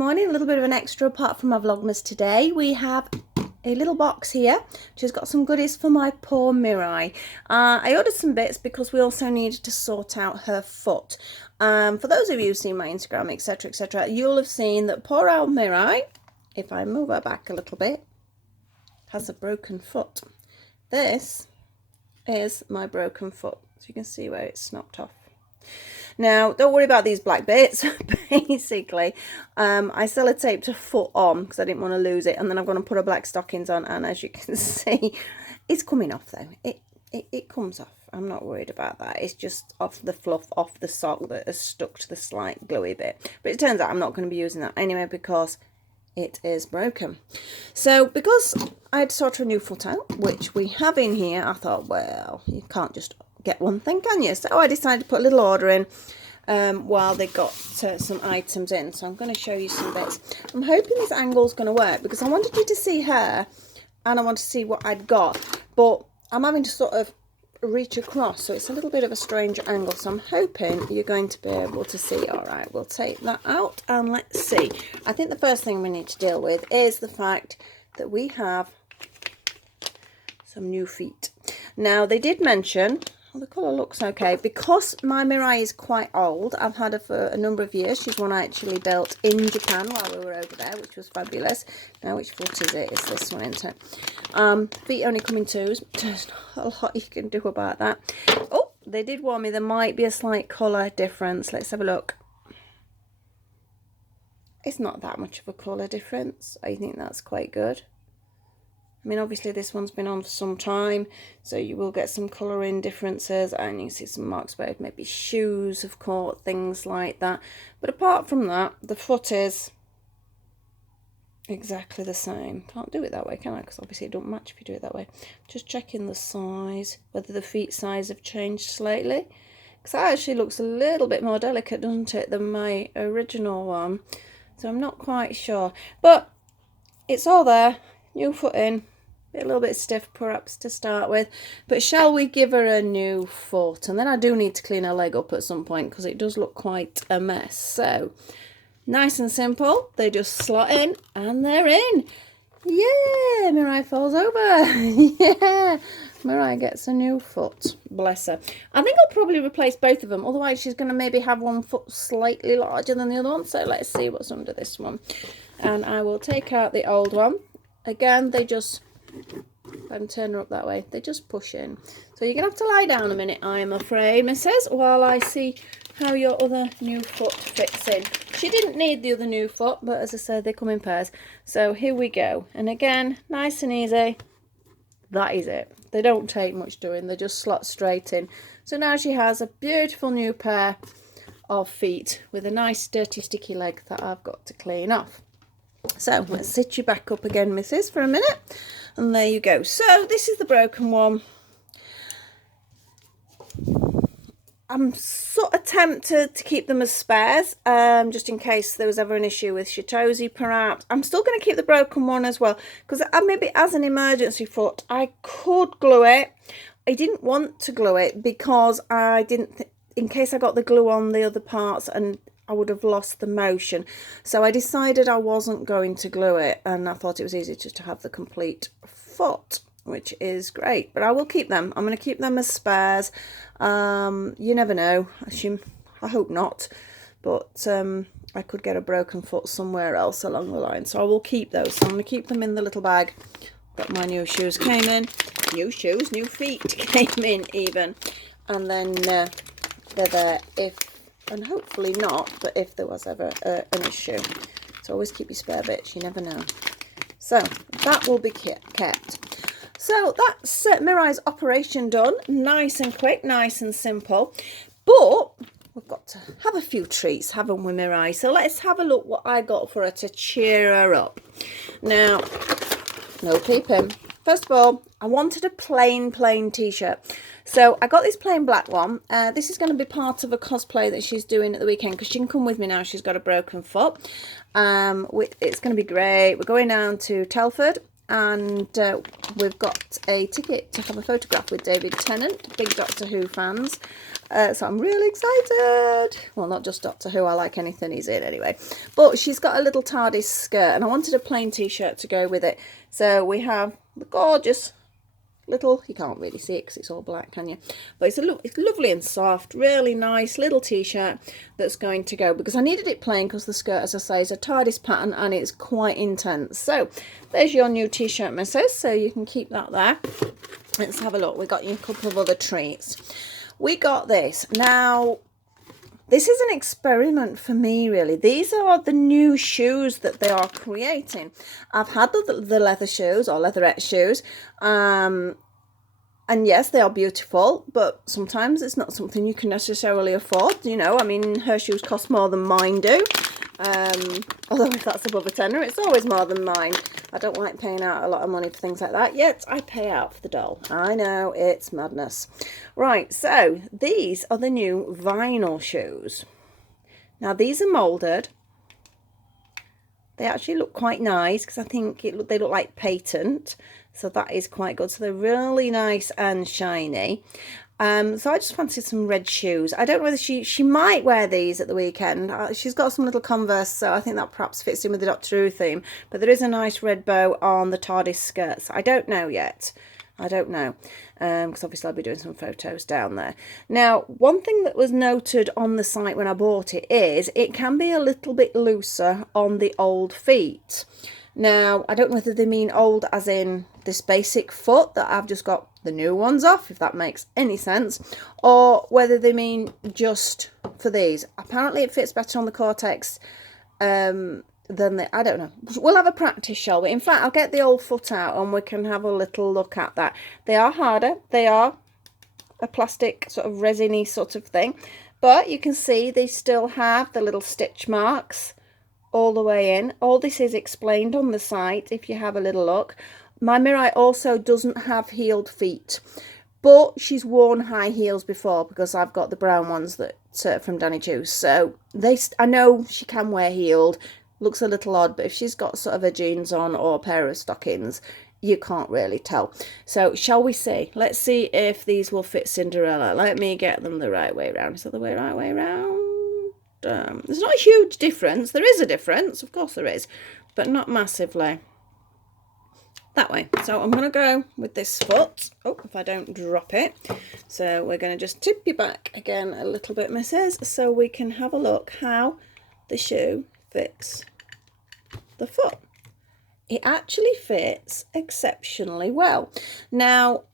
morning. A little bit of an extra apart from my Vlogmas today. We have a little box here which has got some goodies for my poor Mirai. I ordered some bits because we also needed to sort out her foot. For those of you who've seen my Instagram, etc, you'll have seen that poor old Mirai, if I move her back a little bit, has a broken foot. This is my broken foot, so you can see where it's snapped off. Now, don't worry about these black bits. Basically, I sellotaped a foot on because I didn't want to lose it, and then I'm going to put her black stockings on, and as you can see, it's coming off though. It comes off. I'm not worried about that. It's just off the fluff, off the sock that has stuck to the slight gluey bit. But it turns out I'm not going to be using that anyway because it is broken. So because I had to sort her new foot out, which we have in here, I thought, well, you can't just get one thing, can you? So I decided to put a little order in while they got some items in. So I'm going to show you some bits. I'm hoping this angle's going to work because I wanted you to see her and I want to see what I'd got, but I'm having to sort of reach across, so it's a little bit of a strange angle, so I'm hoping you're going to be able to see. All right, we'll take that out and let's see. I think the first thing we need to deal with is the fact that we have some new feet. Now, they did mention, well, the colour looks okay. Because my Mirai is quite old, I've had her for a number of years. She's one I actually built in Japan while we were over there, which was fabulous. Now, which foot is it? It's this one, isn't it? Feet only come in twos. There's not a lot you can do about that. Oh, they did warn me there might be a slight colour difference. Let's have a look. It's not that much of a colour difference. I think that's quite good. I mean, obviously this one's been on for some time, so you will get some colouring differences, and you can see some marks where maybe shoes have caught, things like that. But apart from that, the foot is exactly the same. Can't do it that way, can I? Because obviously it don't match if you do it that way. Just checking the size, whether the feet size have changed slightly. Because that actually looks a little bit more delicate, doesn't it, than my original one. So I'm not quite sure. But it's all there. New foot in. A little bit stiff perhaps to start with, but shall we give her a new foot? And then I do need to clean her leg up at some point because it does look quite a mess. So nice and simple, they just slot in and they're in. Yeah, Mirai falls over. Yeah, Mirai gets a new foot, bless her. I think I'll probably replace both of them, otherwise she's going to maybe have one foot slightly larger than the other one. So let's see what's under this one, and I will take out the old one. Again, they just, if I can turn her up that way, they just push in. So you're going to have to lie down a minute, I'm afraid, Mrs., while I see how your other new foot fits in. She didn't need the other new foot, but as I said, they come in pairs. So here we go. And again, nice and easy. That is it. They don't take much doing. They just slot straight in. So now she has a beautiful new pair of feet with a nice dirty sticky leg that I've got to clean off. So let's sit you back up again, Mrs., for a minute. And there you go. So this is the broken one. I'm sort of tempted to keep them as spares, just in case there was ever an issue with Shitosi perhaps. I'm still going to keep the broken one as well, because maybe as an emergency foot, I could glue it. I didn't want to glue it because I didn't, in case I got the glue on the other parts and I would have lost the motion. So I decided I wasn't going to glue it, and I thought it was easier just to have the complete foot, which is great. But I will keep them. I'm going to keep them as spares. You never know. I hope not. But I could get a broken foot somewhere else along the line. So I will keep those. So I'm going to keep them in the little bag. Got my new shoes came in. New shoes, new feet came in even. And then they're there if, and hopefully not, but if there was ever an issue. So always keep your spare bits, you never know. So that will be kept. So that's Mirai's operation done. Nice and quick, nice and simple. But we've got to have a few treats, haven't we, Mirai? So let's have a look what I got for her to cheer her up. Now, no peeping. First of all, I wanted a plain t-shirt. So I got this plain black one. This is going to be part of a cosplay that she's doing at the weekend because she can come with me now. She's got a broken foot. It's going to be great. We're going down to Telford and we've got a ticket to have a photograph with David Tennant, big Doctor Who fans. So I'm really excited. Well, not just Doctor Who, I like anything he's in anyway. But she's got a little TARDIS skirt, and I wanted a plain t-shirt to go with it. So we have the gorgeous little, you can't really see it because it's all black, can you? But it's lovely and soft, really nice little t-shirt that's going to go, because I needed it plain because the skirt, as I say, is a TARDIS pattern and it's quite intense. So there's your new t-shirt, missus, so you can keep that there. Let's have a look. We got you a couple of other treats. We got this. Now, this is an experiment for me, really. These are the new shoes that they are creating. I've had the leather shoes, or leatherette shoes, and yes, they are beautiful, but sometimes it's not something you can necessarily afford. You know, I mean, her shoes cost more than mine do. Although if that's above a tenner, it's always more than mine. I don't like paying out a lot of money for things like that, yet I pay out for the doll. I know, it's madness. Right, so these are the new vinyl shoes. Now these are moulded. They actually look quite nice, because I think they look like patent, so that is quite good. So they're really nice and shiny. So I just fancied some red shoes. I don't know whether she might wear these at the weekend. She's got some little Converse, so I think that perhaps fits in with the Doctor Who theme. But there is a nice red bow on the TARDIS skirt. So I don't know yet. I don't know. Because obviously I'll be doing some photos down there. Now, one thing that was noted on the site when I bought it is it can be a little bit looser on the old feet. Now, I don't know whether they mean old as in this basic foot that I've just got the new ones off, if that makes any sense, or whether they mean just for these. Apparently it fits better on the Cortex than the, I don't know. We'll have a practice, shall we? In fact, I'll get the old foot out and we can have a little look at that. They are harder. They are a plastic sort of resiny sort of thing, but you can see they still have the little stitch marks all the way in. All this is explained on the site if you have a little look. My Mirai also doesn't have heeled feet, but she's worn high heels before, because I've got the brown ones that from Danny Choo. So I know she can wear heeled. Looks a little odd, but if she's got sort of her jeans on or a pair of stockings, you can't really tell. So shall we see? Let's see if these will fit Cinderella. Let me get them the right way around. Is that the right way around? There's not a huge difference. There is a difference, of course there is, but not massively. That way. So I'm going to go with this foot. Oh, if I don't drop it. So we're going to just tip you back again a little bit, missus, so we can have a look how the shoe fits the foot. It actually fits exceptionally well. Now,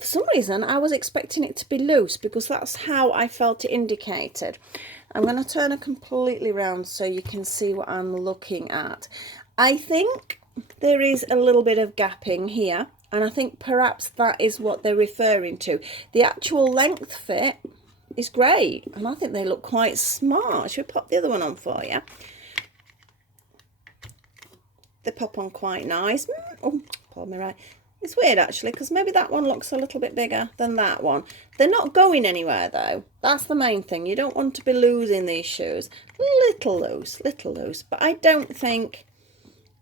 for some reason, I was expecting it to be loose, because that's how I felt it indicated. I'm going to turn it completely round so you can see what I'm looking at. I think there is a little bit of gapping here, and I think perhaps that is what they're referring to. The actual length fit is great, and I think they look quite smart. Should we pop the other one on for you? They pop on quite nice. Oh, poor Mirai. It's weird actually, because maybe that one looks a little bit bigger than that one. They're not going anywhere though. That's the main thing. You don't want to be losing these shoes. Little loose, but I don't think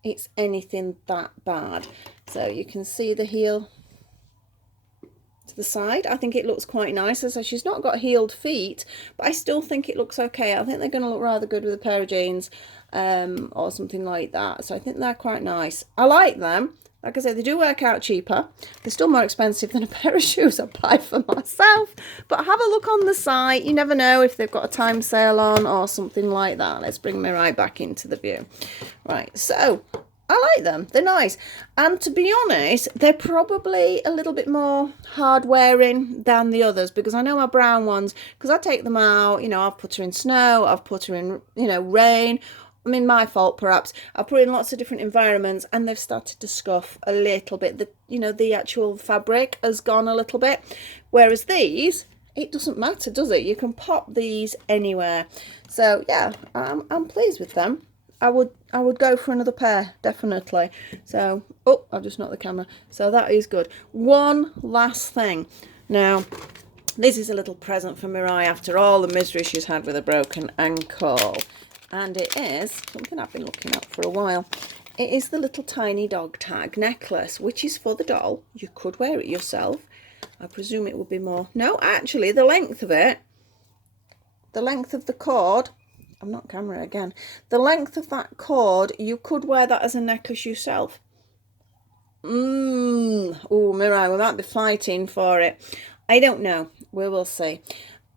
it's anything that bad. So you can see the heel to the side. I think it looks quite nice. So she's not got heeled feet, but I still think it looks okay. I think they're going to look rather good with a pair of jeans or something like that. So I think they're quite nice. I like them. Like I said, they do work out cheaper. They're still more expensive than a pair of shoes I buy for myself. But have a look on the site. You never know if they've got a time sale on or something like that. Let's bring Mirai back into the view. Right, so I like them. They're nice. And to be honest, they're probably a little bit more hard wearing than the others, because I know my brown ones, because I take them out, you know, I've put her in snow, I've put her in, you know, rain. I mean, my fault perhaps. I put in lots of different environments and they've started to scuff a little bit. The actual fabric has gone a little bit. Whereas these, it doesn't matter, does it? You can pop these anywhere. So yeah, I'm pleased with them. I would go for another pair, definitely. So, oh, I've just knocked the camera. So that is good. One last thing. Now, this is a little present for Mirai after all the misery she's had with a broken ankle. And it is something I've been looking at for a while. It is the little tiny dog tag necklace, which is for the doll. You could wear it yourself. I presume it would be more. No, actually, the length of it, the length of the cord, I'm not camera again, the length of that cord, you could wear that as a necklace yourself. Oh, Mirai, we might be fighting for it. I don't know. We will see.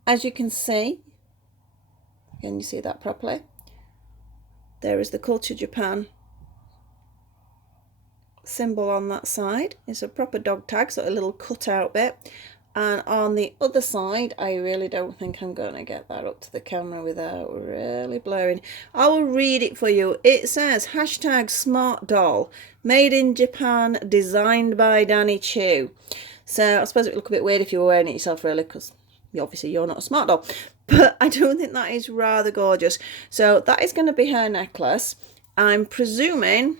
As you can see, can you see that properly? There is the Culture Japan symbol on that side. It's a proper dog tag, so a little cutout bit. And on the other side, I really don't think I'm going to get that up to the camera without really blurring. I will read it for you. It says hashtag Smartdoll, made in Japan, designed by Choo. So I suppose it would look a bit weird if you were wearing it yourself, really, because obviously you're not a smart doll. But I don't think that is rather gorgeous. So that is going to be her necklace. I'm presuming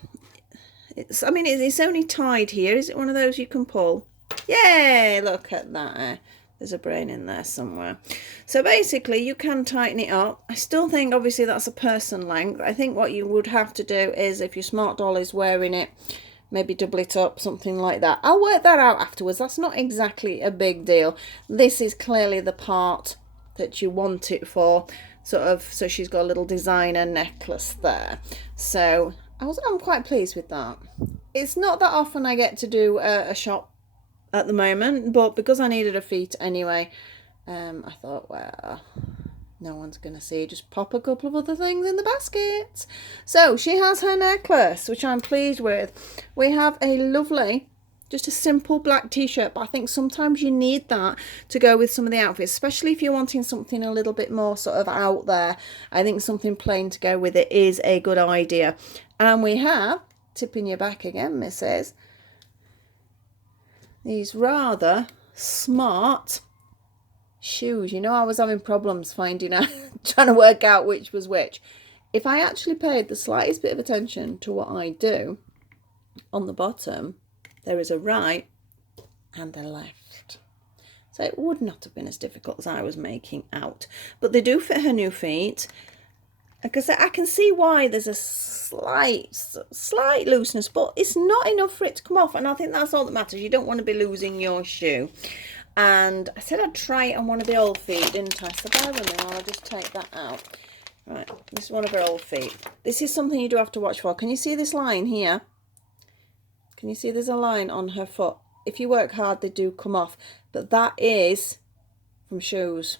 it's only tied here. Is it one of those you can pull? Yay, look at that. There's a brain in there somewhere. So basically you can tighten it up. I still think obviously that's a person length. I think what you would have to do is, if your smart doll is wearing it, maybe double it up, something like that. I'll work that out afterwards. That's not exactly a big deal. This is clearly the part that you want it for, sort of. So she's got a little designer necklace there. So I'm quite pleased with that. It's not that often I get to do a shop at the moment, but because I needed a feet anyway, I thought, well, no one's going to see, just pop a couple of other things in the basket. So she has her necklace, which I'm pleased with. We have a lovely, just a simple black t-shirt, but I think sometimes you need that to go with some of the outfits, especially if you're wanting something a little bit more sort of out there. I think something plain to go with it is a good idea. And we have, tipping you back again, missus, these rather smart shoes. You know, I was having problems finding out, trying to work out which was which. If I actually paid the slightest bit of attention to what I do, on the bottom, there is a right and a left. So it would not have been as difficult as I was making out. But they do fit her new feet. Because I can see why there's a slight looseness, but it's not enough for it to come off. And I think that's all that matters. You don't want to be losing your shoe. And I said I'd try it on one of the old feet, didn't I? So bear with me while I just take that out. Right, this is one of her old feet. This is something you do have to watch for. Can you see this line here? Can you see there's a line on her foot? If you work hard, they do come off. But that is from shoes.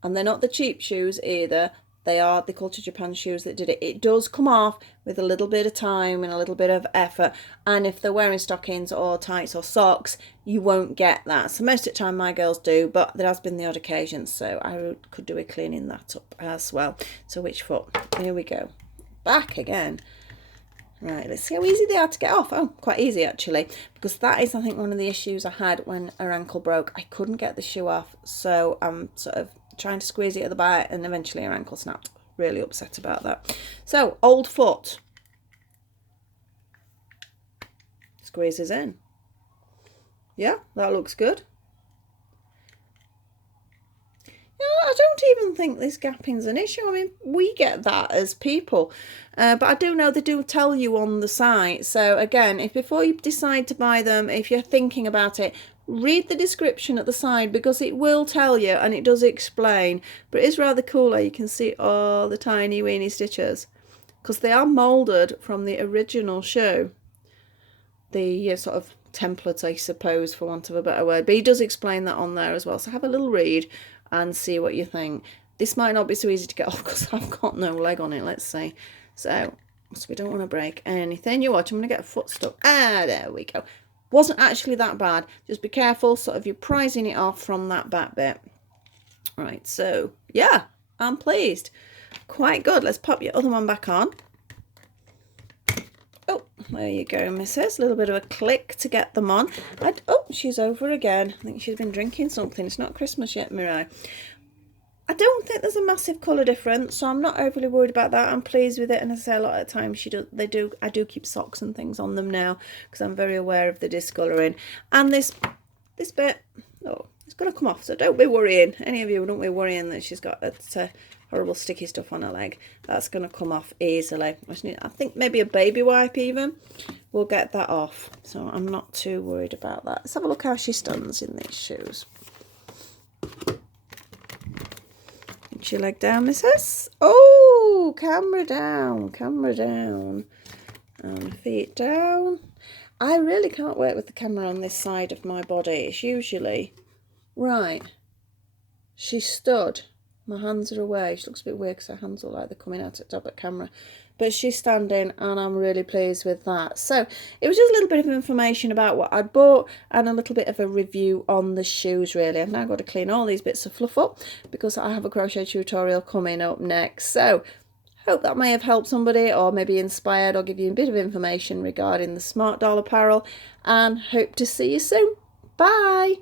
And they're not the cheap shoes either. They are the Culture Japan shoes that did it. It does come off with a little bit of time and a little bit of effort. And if they're wearing stockings or tights or socks, you won't get that. So most of the time my girls do, but there has been the odd occasion. So I could do a cleaning that up as well. So which foot? Here we go. Back again. Right, let's see how easy they are to get off. Oh, quite easy actually, because that is, I think, one of the issues I had when her ankle broke. I couldn't get the shoe off, so I'm sort of trying to squeeze it at the back, and eventually her ankle snapped. Really upset about that. So, old foot. Squeezes in. Yeah, that looks good. I don't even think this gapping's an issue. I mean, we get that as people. But I do know they do tell you on the site. So again, if before you decide to buy them, if you're thinking about it, read the description at the side, because it will tell you and it does explain. But it is rather cool. You can see all the tiny weeny stitches, because they are moulded from the original shoe. The sort of template, I suppose, for want of a better word. But he does explain that on there as well. So have a little read and see what you think. This might not be so easy to get off because I've got no leg on it. Let's see. So we don't want to break anything. You watch, I'm going to get a foot stuck. There we go. Wasn't actually that bad. Just be careful, sort of, you're prizing it off from that back bit. Right, so yeah, I'm pleased. Quite good. Let's pop your other one back on. Oh, there you go, missus. A little bit of a click to get them on. Oh, she's over again. I think she's been drinking something. It's not Christmas yet, Mirai. I don't think there's a massive colour difference, so I'm not overly worried about that. I'm pleased with it, and I say a lot of the time I do keep socks and things on them now, because I'm very aware of the discolouring. And this bit, oh, it's going to come off, so don't be worrying. Any of you, don't be worrying that she's got it horrible sticky stuff on her leg. That's going to come off easily. I think maybe a baby wipe even will get that off. So I'm not too worried about that. Let's have a look how she stands in these shoes. Get your leg down, missus. Oh, camera down, camera down. And feet down. I really can't work with the camera on this side of my body. It's usually... Right. She stood. My hands are away. She looks a bit weird because her hands are like they're coming out at the top of camera. But she's standing and I'm really pleased with that. So it was just a little bit of information about what I'd bought and a little bit of a review on the shoes really. I've now got to clean all these bits of fluff up because I have a crochet tutorial coming up next. So hope that may have helped somebody or maybe inspired or give you a bit of information regarding the Smartdoll apparel, and hope to see you soon. Bye!